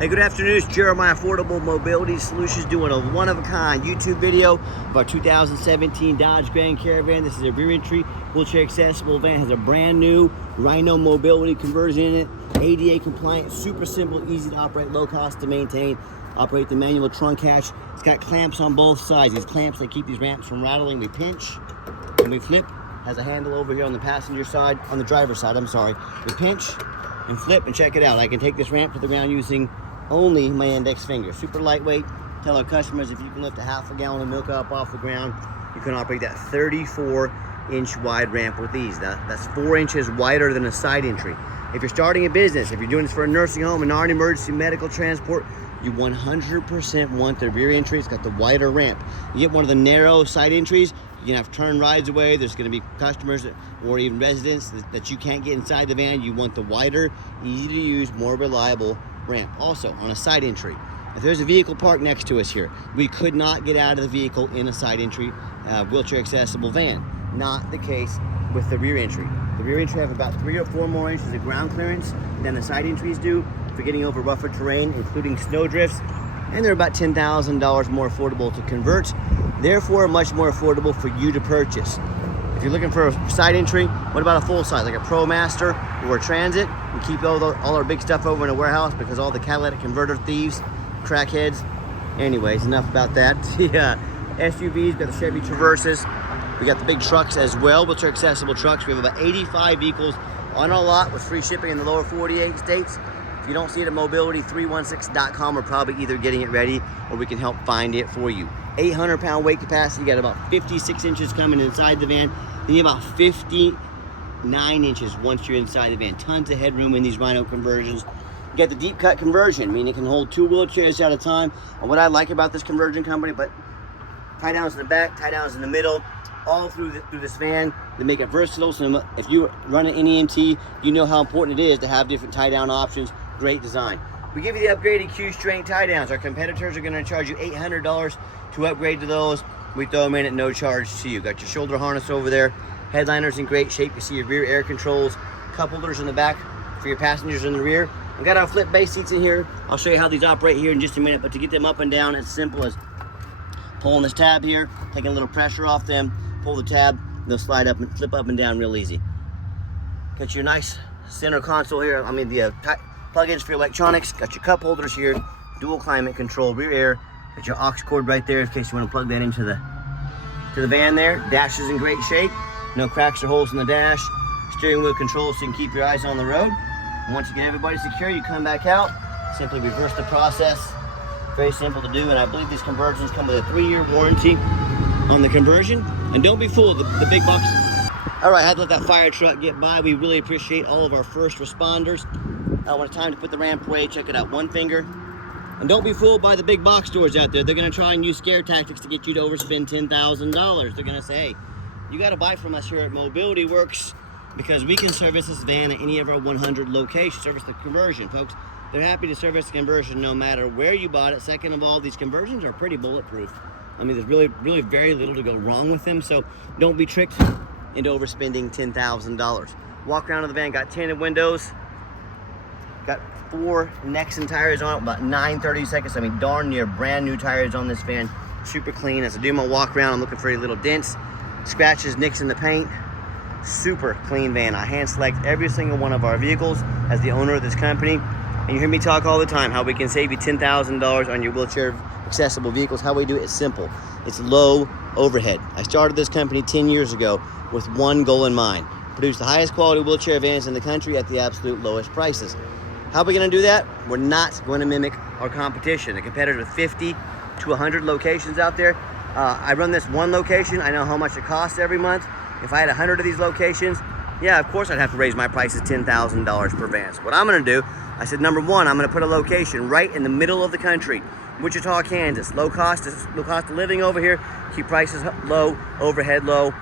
Hey, good afternoon. It's Jeremiah Affordable Mobility Solutions doing a one-of-a-kind YouTube video of our 2017 Dodge Grand Caravan. This is a rear entry, wheelchair accessible van. It has a brand new Rhino mobility conversion in it. ADA compliant, super simple, easy to operate, low cost to maintain. Operate the manual trunk hatch. It's got clamps on both sides. These clamps, they keep these ramps from rattling. We pinch and we flip. Has a handle over here on the passenger side, on the driver's side, I'm sorry. We pinch and flip, and check it out. I can take this ramp to the ground using only my index finger. Super lightweight. Tell our customers if you can lift a half a gallon of milk up off the ground, you can operate that 34-inch wide ramp with ease. That's 4 inches wider than a side entry. If you're starting a business, if you're doing this for a nursing home and non-emergency medical transport, you 100% want the rear entry. It's got the wider ramp. You get one of the narrow side entries, you can have turn rides away. There's going to be customers or even residents that you can't get inside the van. You want the wider, easy to use, more reliable ramp. Also, on a side entry, if there's a vehicle parked next to us here, we could not get out of the vehicle in a side entry wheelchair accessible van. Not the case with the rear entry. The rear entry have about 3 or 4 more inches of ground clearance than the side entries do for getting over rougher terrain, including snow drifts, and they're about $10,000 more affordable to convert, therefore much more affordable for you to purchase. If you're looking for a side entry, what about a full size, like a ProMaster or a Transit? We keep all our big stuff over in a warehouse because all the catalytic converter thieves, crackheads. Anyways, enough about that. The SUVs, got the Chevy Traverses. We got the big trucks as well, which are accessible trucks. We have about 85 vehicles on our lot with free shipping in the lower 48 states. If you don't see it at mobility316.com, we're probably either getting it ready or we can help find it for you. 800-pound weight capacity. You got about 56 inches coming inside the van. Then you have about 59 inches once you're inside the van. Tons of headroom in these Rhino conversions. You got the deep cut conversion, meaning it can hold 2 wheelchairs at a time. And what I like about this conversion company, but tie downs in the back, tie downs in the middle, all through this van. They make it versatile. So if you run an EMT, you know how important it is to have different tie down options. Great design. We give you the upgraded Q-strength tie downs. Our competitors are going to charge you $800 to upgrade to those. We throw them in at no charge to you. Got your shoulder harness over there. Headliner's in great shape. You see your rear air controls. Cup holders in the back for your passengers in the rear. We got our flip base seats in here. I'll show you how these operate here in just a minute, but to get them up and down, it's simple as pulling this tab here, taking a little pressure off them, pull the tab, they'll slide up and flip up and down real easy. Got your nice center console here. I mean the plug-ins for your electronics. Got your cup holders here, dual climate control, rear air. Got your aux cord right there in case you want to plug that into the van there. Dash is in great shape. No cracks or holes in the dash. Steering wheel controls so you can keep your eyes on the road. And once you get everybody secure, you come back out. Simply reverse the process. Very simple to do, and I believe these conversions come with a 3-year warranty on the conversion. And don't be fooled, the big box. All right, I had to let that fire truck get by. We really appreciate all of our first responders. When it's time to put the ramp away, check it out, one finger. And don't be fooled by the big box stores out there. They're gonna try and use scare tactics to get you to overspend $10,000. They're gonna say, hey, you gotta buy from us here at Mobility Works because we can service this van at any of our 100 locations, service the conversion, folks. They're happy to service the conversion no matter where you bought it. Second of all, these conversions are pretty bulletproof. I mean, there's really very little to go wrong with them, so don't be tricked into overspending $10,000. Walk around in the van, got tinted windows, got 4 Nexen tires on it, about 930 seconds. I mean, darn near brand new tires on this van. Super clean. As I do my walk around, I'm looking for any little dents, scratches, nicks in the paint. Super clean van. I hand select every single one of our vehicles as the owner of this company. And you hear me talk all the time how we can save you $10,000 on your wheelchair accessible vehicles. How we do it is simple. It's low overhead. I started this company 10 years ago with one goal in mind: produce the highest quality wheelchair vans in the country at the absolute lowest prices. How are we going to do that? We're not going to mimic our competition. The competitor with 50 to 100 locations out there. I run this one location. I know how much it costs every month. If I had 100 of these locations, yeah, of course I'd have to raise my prices $10,000 per van. So what I'm going to do, I said, number one, I'm going to put a location right in the middle of the country, Wichita, Kansas. Low cost of living over here. Keep prices low, overhead low,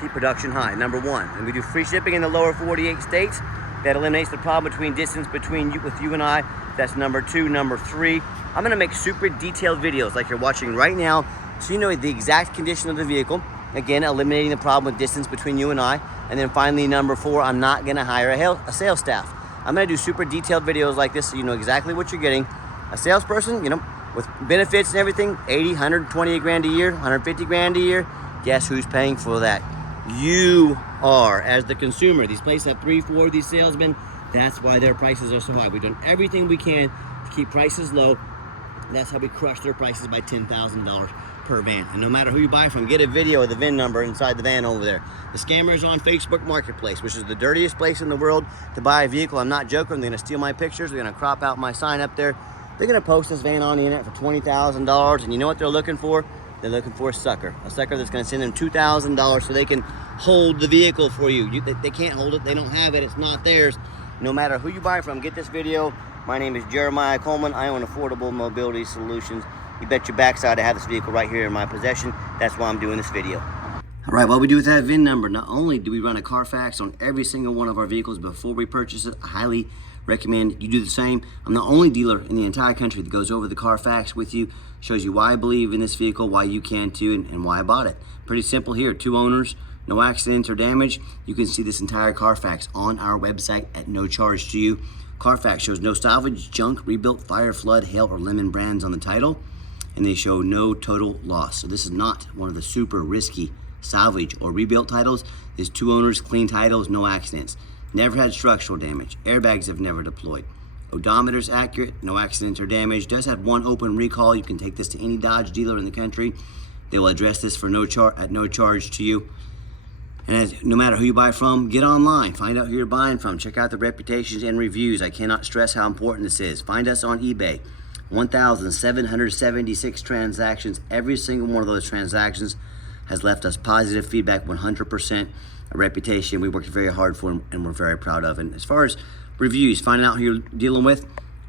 keep production high. Number one. And we do free shipping in the lower 48 states. That eliminates the problem between distance between you and I. That's number 2. Number 3, I'm going to make super detailed videos like you're watching right now, so you know the exact condition of the vehicle. Again, eliminating the problem with distance between you and I. And then finally, number 4, I'm not going to hire a sales staff. I'm gonna do super detailed videos like this so you know exactly what you're getting. A salesperson, you know, with benefits and everything, 80, 120 grand a year, 150 grand a year. Guess who's paying for that? You are, as the consumer. These places have 3, 4 of these salesmen. That's why their prices are so high. We've done everything we can to keep prices low. That's how we crush their prices by $10,000 per van. And no matter who you buy from, get a video of the VIN number inside the van over there. The scammer is on Facebook Marketplace, which is the dirtiest place in the world to buy a vehicle. I'm not joking. They're gonna steal my pictures. They're gonna crop out my sign up there. They're gonna post this van on the internet for $20,000. And you know what they're looking for? They're looking for a sucker that's gonna send them $2,000 so they can hold the vehicle for you. They can't hold it, they don't have it, it's not theirs. No matter who you buy from, get this video. My name is Jeremiah Coleman. I own Affordable Mobility Solutions. You bet your backside I have this vehicle right here in my possession. That's why I'm doing this video. All right, what we do with that VIN number, not only do we run a Carfax on every single one of our vehicles before we purchase it, I highly recommend you do the same. I'm the only dealer in the entire country that goes over the Carfax with you, shows you why I believe in this vehicle, why you can too, and why I bought it. Pretty simple here, 2 owners, no accidents or damage. You can see this entire Carfax on our website at no charge to you. Carfax shows no salvage, junk, rebuilt, fire, flood, hail, or lemon brands on the title, and they show no total loss. So this is not one of the super risky salvage or rebuilt titles. There's 2 owners, clean titles, no accidents. Never had structural damage. Airbags have never deployed. Odometer's accurate, no accidents or damage. Does have 1 open recall. You can take this to any Dodge dealer in the country. They will address this for at no charge to you. And no matter who you buy from, get online. Find out who you're buying from. Check out the reputations and reviews. I cannot stress how important this is. Find us on eBay. 1,776 transactions. Every single one of those transactions has left us positive feedback, 100%. A reputation we worked very hard for and we're very proud of. And as far as reviews, finding out who you're dealing with,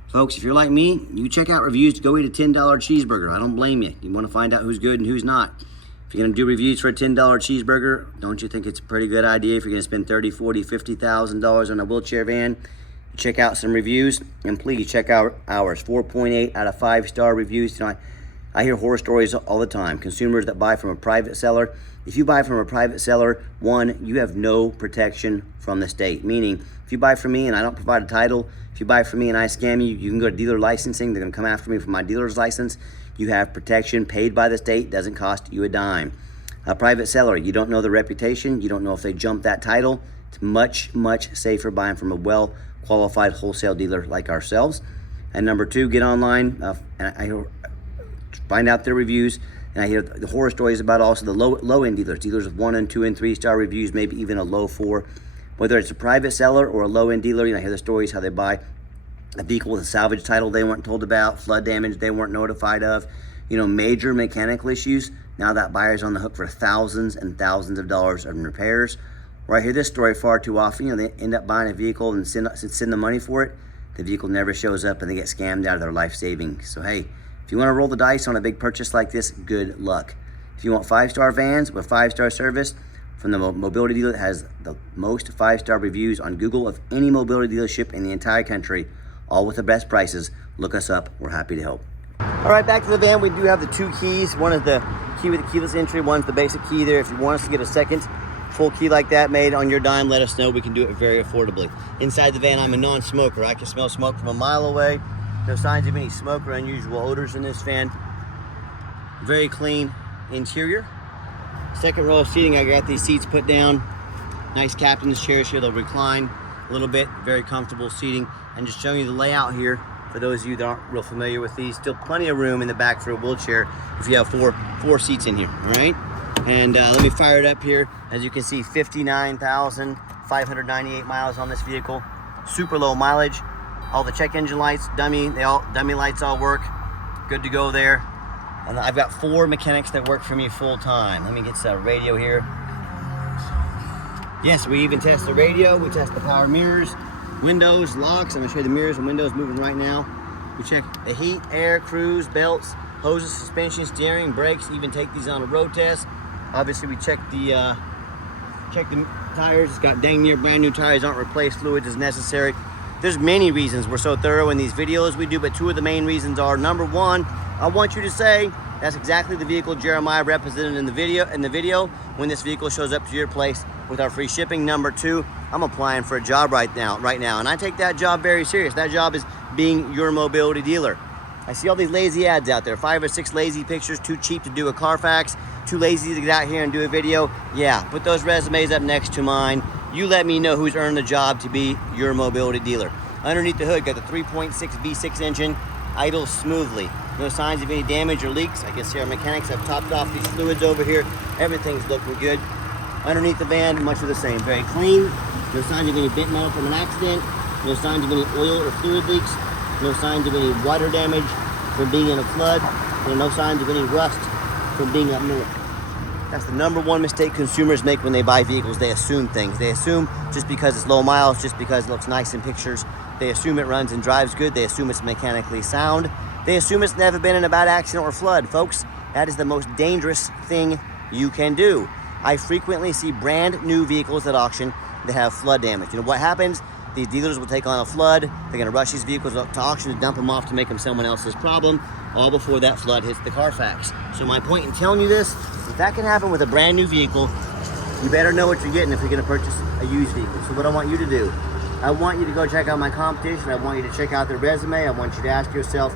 folks, if you're like me, you check out reviews to go eat a $10 cheeseburger. I don't blame you. You want to find out who's good and who's not. If you're going to do reviews for a $10 cheeseburger, don't you think it's a pretty good idea if you're going to spend $30,000, $40,000, $50,000 on a wheelchair van? Check out some reviews, and please check out ours. 4.8 out of 5-star reviews. You know, I hear horror stories all the time. Consumers that buy from a private seller. If you buy from a private seller, one, you have no protection from the state. Meaning, if you buy from me and I don't provide a title, if you buy from me and I scam you, you can go to dealer licensing. They're going to come after me for my dealer's license. You have protection paid by the state, doesn't cost you a dime. A private seller, you don't know the reputation, you don't know if they jumped that title. It's much, much safer buying from a well-qualified wholesale dealer like ourselves. And number 2, get online and find out their reviews. And I hear the horror stories about also the low-end dealers with 1 and 2 and 3-star reviews, maybe even a low 4. Whether it's a private seller or a low-end dealer, you know, I hear the stories how they buy a vehicle with a salvage title they weren't told about, flood damage they weren't notified of, you know, major mechanical issues. Now that buyer's on the hook for thousands and thousands of dollars in repairs. Or I hear this story far too often. You know, they end up buying a vehicle and send the money for it. The vehicle never shows up and they get scammed out of their life savings. So hey, if you want to roll the dice on a big purchase like this, good luck. If you want 5-star vans with 5-star service from the mobility dealer that has the most 5-star reviews on Google of any mobility dealership in the entire country, all with the best prices, look us up. We're happy to help. All right, back to the van. We do have the 2 keys. One is the key with the keyless entry. One's the basic key there. If you want us to get a second full key like that made on your dime, let us know. We can do it very affordably. Inside the van, I'm a non-smoker. I can smell smoke from a mile away. No signs of any smoke or unusual odors in this van. Very clean interior. Second row of seating, I got these seats put down. Nice captain's chairs here. They'll recline a little bit. Very comfortable seating. And just showing you the layout here for those of you that aren't real familiar with these. Still plenty of room in the back for a wheelchair if you have four seats in here, all right? And let me fire it up here. As you can see, 59,598 miles on this vehicle. Super low mileage. All the check engine lights, dummy lights all work. Good to go there. And I've got 4 mechanics that work for me full time. Let me get the radio here. Yes, we even test the radio. We test the power mirrors, windows, locks. I'm gonna show you the mirrors and windows moving right now. We check the heat, air, cruise, belts, hoses, suspension, steering, brakes, even take these on a road test. Obviously, we check the tires. It's got dang near brand new tires, aren't replaced, fluids as necessary. There's many reasons we're so thorough in these videos we do, but 2 of the main reasons are, number 1, I want you to say, That's exactly the vehicle Jeremiah represented in the video. When this vehicle shows up to your place with our free shipping. Number 2, I'm applying for a job right now, and I take that job very serious. That job is being your mobility dealer. I see all these lazy ads out there, 5 or 6 lazy pictures, too cheap to do a Carfax, too lazy to get out here and do a video. Yeah, put those resumes up next to mine. You let me know who's earned the job to be your mobility dealer. Underneath the hood, got the 3.6 V6 engine, idles smoothly. No signs of any damage or leaks. I guess here our mechanics have topped off these fluids over here. Everything's looking good. Underneath the van, much of the same. Very clean. No signs of any bent metal from an accident. No signs of any oil or fluid leaks. No signs of any water damage from being in a flood. And no signs of any rust from being up north. That's the #1 mistake consumers make when they buy vehicles. They assume things. They assume just because it's low miles, just because it looks nice in pictures, they assume it runs and drives good. They assume it's mechanically sound. They assume it's never been in a bad accident or flood. Folks, that is the most dangerous thing you can do. I frequently see brand new vehicles at auction that have flood damage. You know what happens? These dealers will take on a flood. They're gonna rush these vehicles up to auction to dump them off to make them someone else's problem, all before that flood hits the Carfax. So my point in telling you this, if that can happen with a brand new vehicle, you better know what you're getting if you're gonna purchase a used vehicle. So what I want you to do, I want you to go check out my competition. I want you to check out their resume. I want you to ask yourself,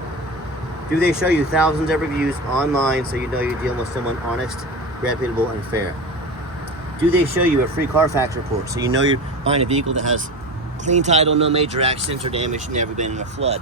do they show you thousands of reviews online so you know you're dealing with someone honest, reputable, and fair? Do they show you a free Carfax report so you know you're buying a vehicle that has clean title, no major accidents or damage, never been in a flood?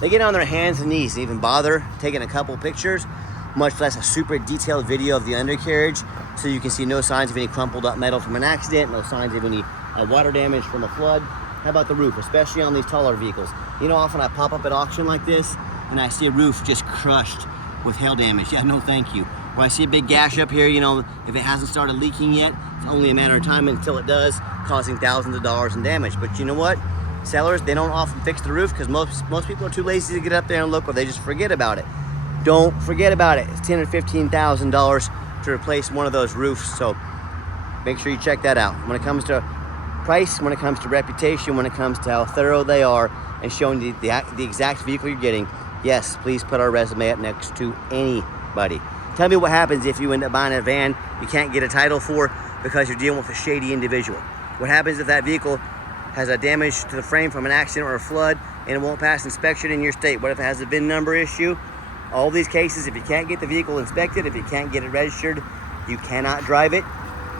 They get on their hands and knees to even bother taking a couple pictures, much less a super detailed video of the undercarriage, so you can see no signs of any crumpled up metal from an accident, no signs of any water damage from a flood. How about the roof, especially on these taller vehicles? You know, often I pop up at auction like this and I see a roof just crushed with hail damage. Yeah, no thank you. Or I see a big gash up here, you know, if it hasn't started leaking yet, it's only a matter of time until it does, causing thousands of dollars in damage. But you know what? Sellers, they don't often fix the roof because most people are too lazy to get up there and look, or they just forget about it. Don't forget about it. It's $10,000 or $15,000 to replace one of those roofs, so make sure you check that out. When it comes to price, when it comes to reputation, when it comes to how thorough they are and showing the exact vehicle you're getting, yes, please put our resume up next to anybody. Tell me what happens if you end up buying a van you can't get a title for because you're dealing with a shady individual. What happens if that vehicle has a damage to the frame from an accident or a flood and it won't pass inspection in your state? What if it has a VIN number issue? All these cases, if you can't get the vehicle inspected, if you can't get it registered, you cannot drive it.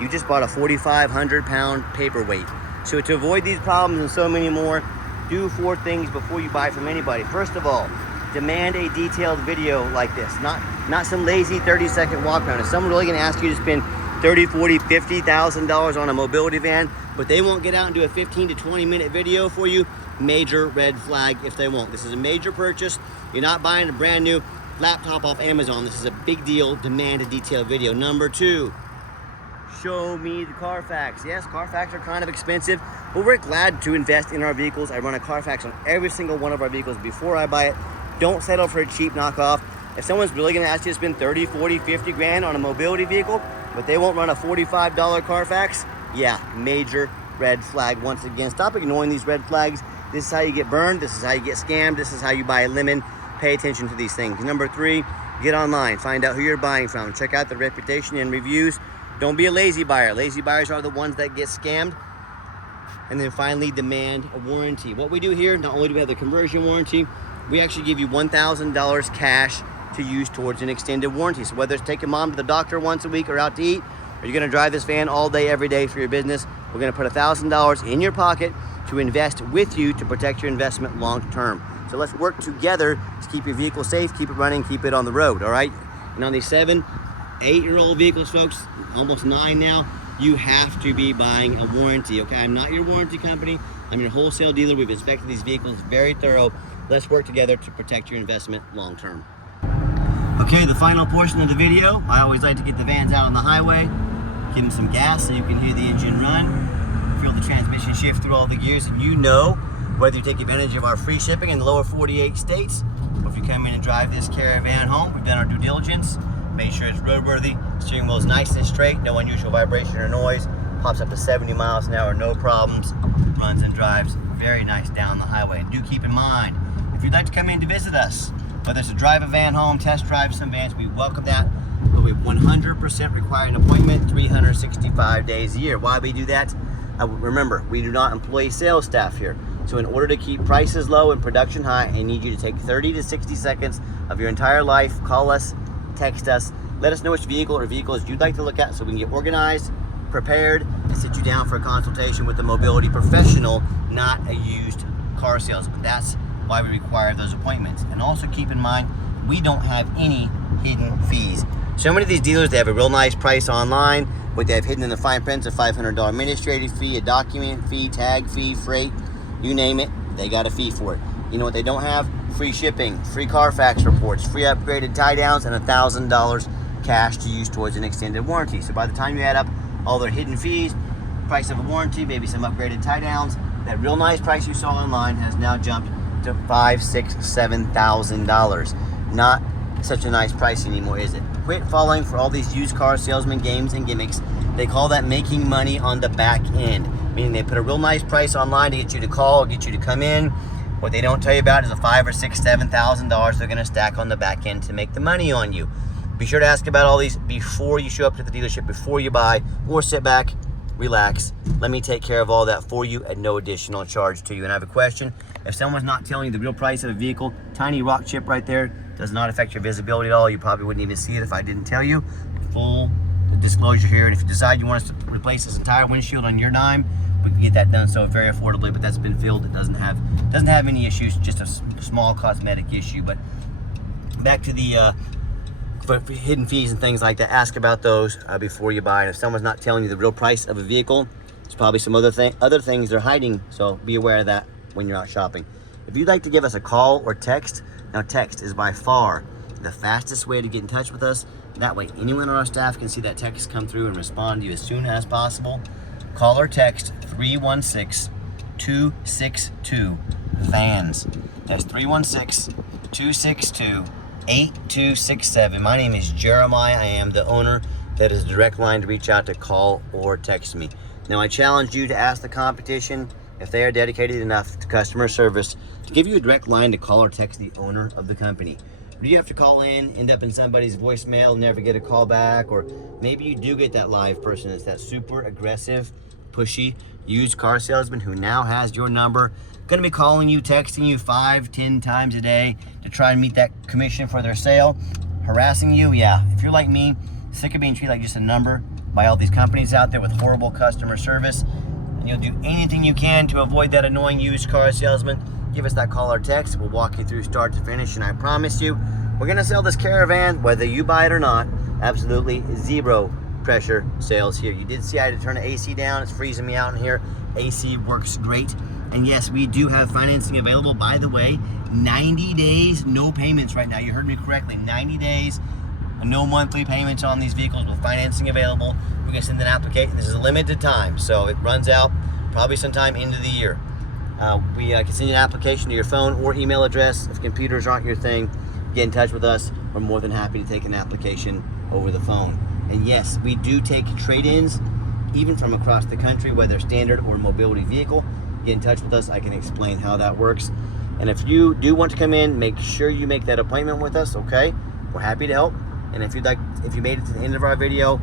You just bought a 4,500 pound paperweight. So to avoid these problems and so many more, do 4 things before you buy from anybody. First of all, demand a detailed video like this, not some lazy 30-second walk around. If someone really gonna ask you to spend $30,000, $40,000, $50,000 on a mobility van, but they won't get out and do a 15 to 20 minute video for you, major red flag if they won't. This is a major purchase. You're not buying a brand new laptop off Amazon. This is a big deal. Demand a detailed video. Number 2, show me the Carfax. Yes, Carfax are kind of expensive, but we're glad to invest in our vehicles. I run a Carfax on every single one of our vehicles before I buy it. Don't settle for a cheap knockoff. If someone's really gonna ask you to spend 30, 40, 50 grand on a mobility vehicle, but they won't run a $45 Carfax, yeah, major red flag. Once again, stop ignoring these red flags. This is how you get burned. This is how you get scammed. This is how you buy a lemon. Pay attention to these things. Number 3, get online. Find out who you're buying from. Check out the reputation and reviews. Don't be a lazy buyer. Lazy buyers are the ones that get scammed. And then finally, demand a warranty. What we do here, not only do we have the conversion warranty, we actually give you $1,000 cash to use towards an extended warranty. So whether it's taking mom to the doctor once a week or out to eat, or you're gonna drive this van all day, every day for your business, we're gonna put $1,000 in your pocket to invest with you to protect your investment long term. So let's work together to keep your vehicle safe, keep it running, keep it on the road, all right? And on these 7, 8-year-old vehicles, folks, almost 9 now, you have to be buying a warranty, okay? I'm not your warranty company. I'm your wholesale dealer. We've inspected these vehicles, very thorough. Let's work together to protect your investment long term. Okay, the final portion of the video. I always like to get the vans out on the highway, give them some gas so you can hear the engine run, feel the transmission shift through all the gears, and you know whether you take advantage of our free shipping in the lower 48 states, or if you come in and drive this Caravan home. We've done our due diligence, made sure it's roadworthy, steering wheel is nice and straight, no unusual vibration or noise, pops up to 70 miles an hour, no problems, runs and drives very nice down the highway. And do keep in mind, if you'd like to come in to visit us, Whether it's to drive a van home, test drive some vans, we welcome that. But we 100% require an appointment 365 days a year. Why we do that? Remember, we do not employ sales staff here. So in order to keep prices low and production high, I need you to take 30 to 60 seconds of your entire life, call us, text us, let us know which vehicle or vehicles you'd like to look at so we can get organized, prepared, and sit you down for a consultation with a mobility professional, not a used car salesman. That's why we require those appointments. And also keep in mind, we don't have any hidden fees. So many of these dealers, they have a real nice price online, but they have hidden in the fine print a $500 administrative fee, a document fee, tag fee, freight, you name it, they got a fee for it. You know what they don't have? Free shipping, free Carfax reports, free upgraded tie downs, and $1,000 cash to use towards an extended warranty. So by the time you add up all their hidden fees, price of a warranty, maybe some upgraded tie downs, that real nice price you saw online has now jumped to $5,000, $6,000, $7,000. Not such a nice price anymore, is it? Quit falling for all these used car salesman games and gimmicks. They call that making money on the back end, meaning they put a real nice price online to get you to call, get you to come in. What they don't tell you about is the $5,000 or $6,000, $7,000 they're going to stack on the back end to make the money on you. Be sure to ask about all these before you show up to the dealership, before you buy, or sit back, relax. Let me take care of all that for you at no additional charge to you. And I have a question. If someone's not telling you the real price of a vehicle, tiny rock chip right there does not affect your visibility at all. You probably wouldn't even see it if I didn't tell you. Full disclosure here. And if you decide you want us to replace this entire windshield on your dime, we can get that done so very affordably, but that's been filled. It doesn't have any issues, just a small cosmetic issue. But back to the for hidden fees and things like that, ask about those before you buy. And if someone's not telling you the real price of a vehicle, there's probably some other things they're hiding, so be aware of that when you're out shopping. If you'd like to give us a call or text, now text is by far the fastest way to get in touch with us. That way anyone on our staff can see that text come through and respond to you as soon as possible. Call or text 316-262-VANS. That's 316-262-8267. My name is Jeremiah. I am the owner. That is a direct line to reach out to, call or text me. Now I challenge you to ask the competition, if they are dedicated enough to customer service, to give you a direct line to call or text the owner of the company. Do you have to call in, end up in somebody's voicemail, never get a call back? Or maybe you do get that live person that's that super aggressive, pushy, used car salesman who now has your number, gonna be calling you, texting you 5-10 times a day to try and meet that commission for their sale, harassing you. Yeah, if you're like me, sick of being treated like just a number by all these companies out there with horrible customer service, and you'll do anything you can to avoid that annoying used car salesman, give us that call or text. We'll walk you through start to finish, and I promise you, we're gonna sell this Caravan, whether you buy it or not. Absolutely zero pressure sales here. You did see I had to turn the AC down. It's freezing me out in here. AC works great. And yes, we do have financing available. By the way, 90 days, no payments right now. You heard me correctly, 90 days, no monthly payments on these vehicles with financing available. We're gonna send an application. This is a limited time, so it runs out probably sometime into the year. We can send you an application to your phone or email address. If computers aren't your thing, get in touch with us. We're more than happy to take an application over the phone. And yes, we do take trade-ins, even from across the country, whether standard or mobility vehicle. Get in touch with us. I can explain how that works. And if you do want to come in, make sure you make that appointment with us, okay? We're happy to help. And if you made it to the end of our video,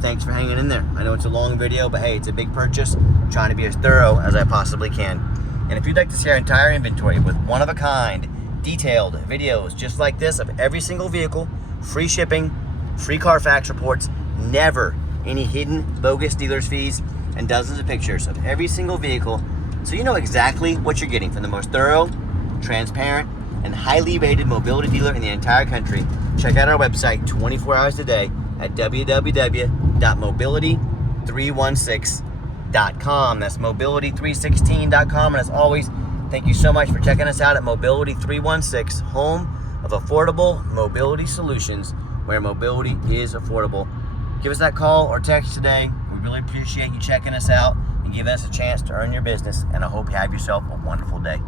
thanks for hanging in there. I know it's a long video, but hey, it's a big purchase. I'm trying to be as thorough as I possibly can. And if you'd like to see our entire inventory with one-of-a-kind, detailed videos just like this of every single vehicle, free shipping, free Carfax reports, never any hidden bogus dealer's fees, and dozens of pictures of every single vehicle, so you know exactly what you're getting from the most thorough, transparent, and highly rated mobility dealer in the entire country. Check out our website 24 hours a day at www.mobility316.com. That's mobility316.com. And as always, thank you so much for checking us out at Mobility 316, home of affordable mobility solutions, where mobility is affordable. Give us that call or text today. We really appreciate you checking us out and giving us a chance to earn your business. And I hope you have yourself a wonderful day.